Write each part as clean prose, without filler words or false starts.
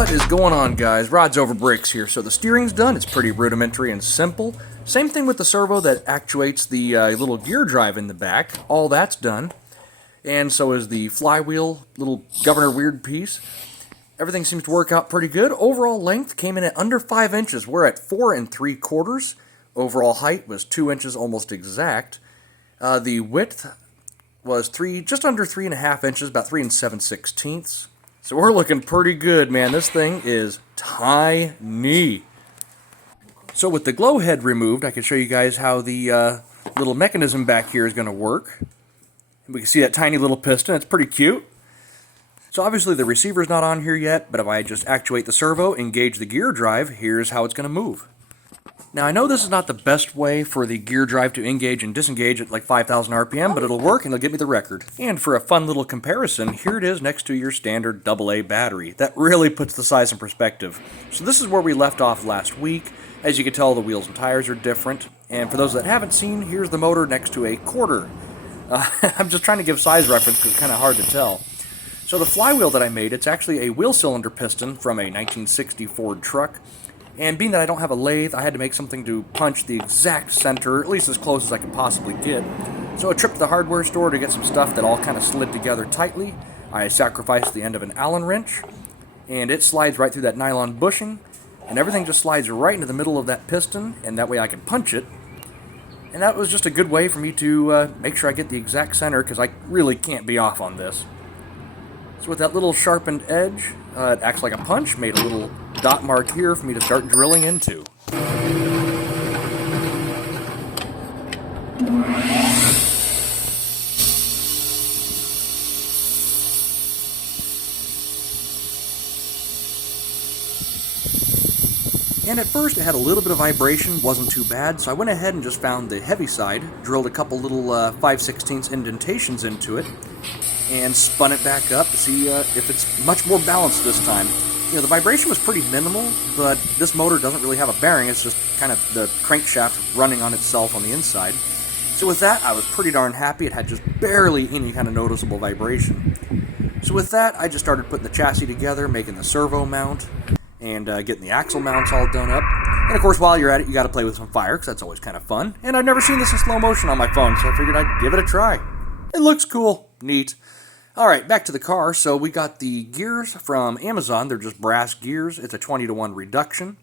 What is going on, guys? Rods over bricks here. So the steering's done. It's pretty rudimentary and simple. Same thing with the servo that actuates the little gear drive in the back. All that's done. And so is the flywheel, little governor weird piece. Everything seems to work out pretty good. Overall length came in at under 5 inches. We're at 4 3/4. Overall height was 2 inches, almost exact. The width was just under 3.5 inches, about 3 7/16. So we're looking pretty good, man. This thing is tiny. So with the glow head removed, I can show you guys how the little mechanism back here is going to work. We can see that tiny little piston. It's pretty cute. So obviously the receiver's not on here yet, but if I just actuate the servo, engage the gear drive, here's how it's going to move. Now I know this is not the best way for the gear drive to engage and disengage at like 5,000 RPM, but it'll work and it'll get me the record. And for a fun little comparison, here it is next to your standard AA battery. That really puts the size in perspective. So this is where we left off last week. As you can tell, the wheels and tires are different. And for those that haven't seen, here's the motor next to a quarter. I'm just trying to give size reference because it's kind of hard to tell. So the flywheel that I made, it's actually a wheel cylinder piston from a 1960 Ford truck. And being that I don't have a lathe, I had to make something to punch the exact center, at least as close as I could possibly get. So a trip to the hardware store to get some stuff that all kind of slid together tightly. I sacrificed the end of an Allen wrench, and it slides right through that nylon bushing, and everything just slides right into the middle of that piston, and that way I can punch it. And that was just a good way for me to make sure I get the exact center, because I really can't be off on this. So with that little sharpened edge, it acts like a punch, made a little dot mark here for me to start drilling into. And at first it had a little bit of vibration, wasn't too bad, so I went ahead and just found the heavy side, drilled a couple little 5/16 indentations into it, and spun it back up to see if it's much more balanced this time. You know, the vibration was pretty minimal, but this motor doesn't really have a bearing, it's just kind of the crankshaft running on itself on the inside. So with that, I was pretty darn happy. It had just barely any kind of noticeable vibration. So with that, I just started putting the chassis together, making the servo mount, and getting the axle mounts all done up. And of course, while you're at it, you got to play with some fire, because that's always kind of fun. And I've never seen this in slow motion on my phone, so I figured I'd give it a try. It looks cool. Neat. Alright, back to the car. So we got the gears from Amazon. They're just brass gears. It's a 20-to-1 reduction.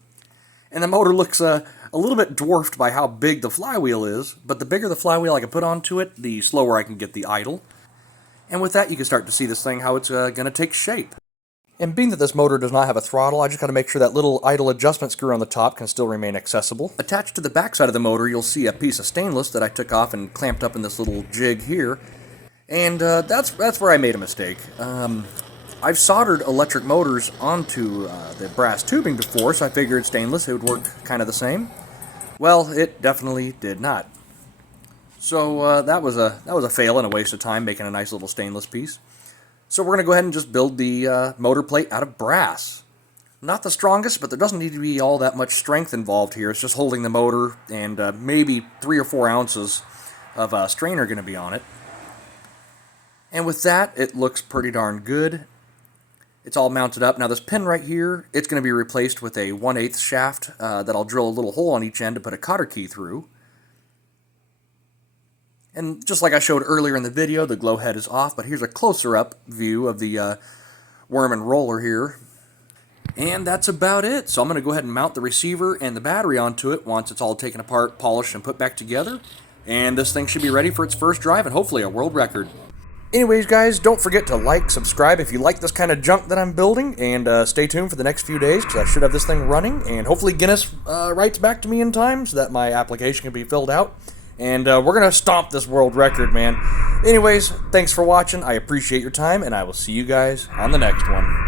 And the motor looks a little bit dwarfed by how big the flywheel is, but the bigger the flywheel I can put onto it, the slower I can get the idle. And with that, you can start to see this thing, how it's going to take shape. And being that this motor does not have a throttle, I just got to make sure that little idle adjustment screw on the top can still remain accessible. Attached to the back side of the motor, you'll see a piece of stainless that I took off and clamped up in this little jig here. And that's where I made a mistake. I've soldered electric motors onto the brass tubing before, so I figured stainless, it would work kind of the same. Well, it definitely did not. So that was a fail and a waste of time making a nice little stainless piece. So we're going to go ahead and just build the motor plate out of brass. Not the strongest, but there doesn't need to be all that much strength involved here. It's just holding the motor, and maybe 3 or 4 ounces of strain are going to be on it. And with that, it looks pretty darn good. It's all mounted up. Now this pin right here, it's going to be replaced with a 1/8 shaft that I'll drill a little hole on each end to put a cotter key through. And just like I showed earlier in the video, the glow head is off, but here's a closer up view of the worm and roller here. And that's about it. So I'm going to go ahead and mount the receiver and the battery onto it once it's all taken apart, polished, and put back together. And this thing should be ready for its first drive and hopefully a world record. Anyways, guys, don't forget to like, subscribe if you like this kind of junk that I'm building, and stay tuned for the next few days, because I should have this thing running, and hopefully Guinness writes back to me in time so that my application can be filled out, and we're going to stomp this world record, man. Anyways, thanks for watching, I appreciate your time, and I will see you guys on the next one.